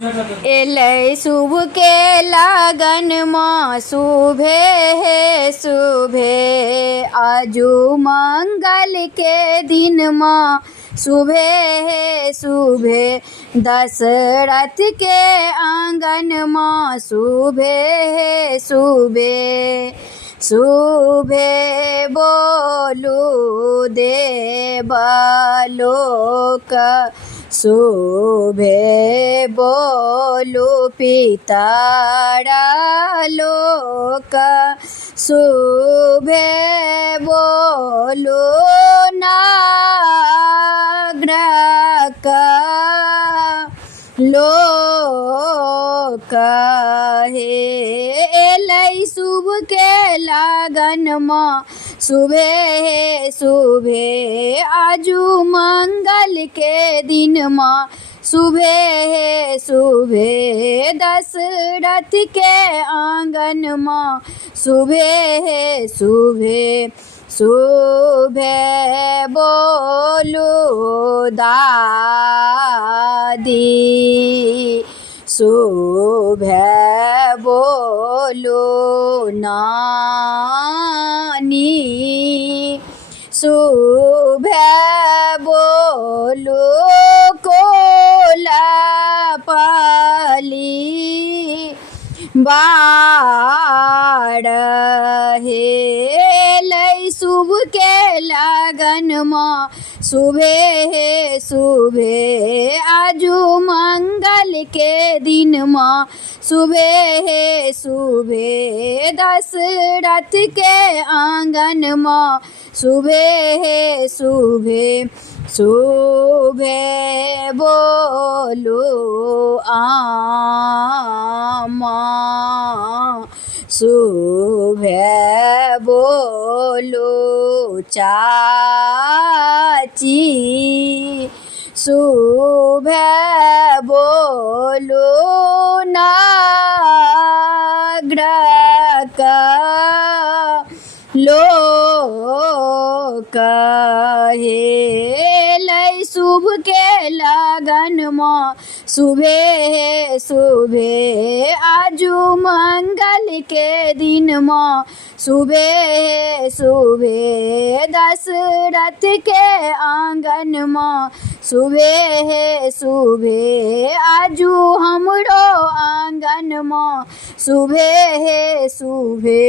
एलै शुभ के लगन माँ शुभे हे शुभे आजू मंगल के दिन माँ शुभे हे शुभे दशरथ के आंगन माँ शुभे हे शुभे शुभे बोलू देवलोक शुभे बोलू पितरा लोक शुभे बोलू नागरक लोक हे एलै शुभ के लगन माँ शुभे हे शुभे आजू मंगल के दिन माँ शुभे हे शुभे दशरथ के आंगन माँ शुभे हे शुभे शुभे बोलू दादी शुभे बोलू नानी शुभे बोलू कोलापली बाड़ हेलै शुभ के लगन माँ शुभे हे शुभे आजू मंगल के दिन माँ शुभे हे शुभे दशरथ के आंगन माँ शुभे हे शुभे शुभे बोलू आमा शुभे बोलू चाची शुभे बोलू नागरक लोक हेलै शुभ के लगन माँ शुभे हे शुभे आजू मंगल के दिन माँ शुभे हे शुभे दशरथ के आंगन माँ शुभे हे शुभे आजू हमरो आंगन माँ शुभे हे शुभे।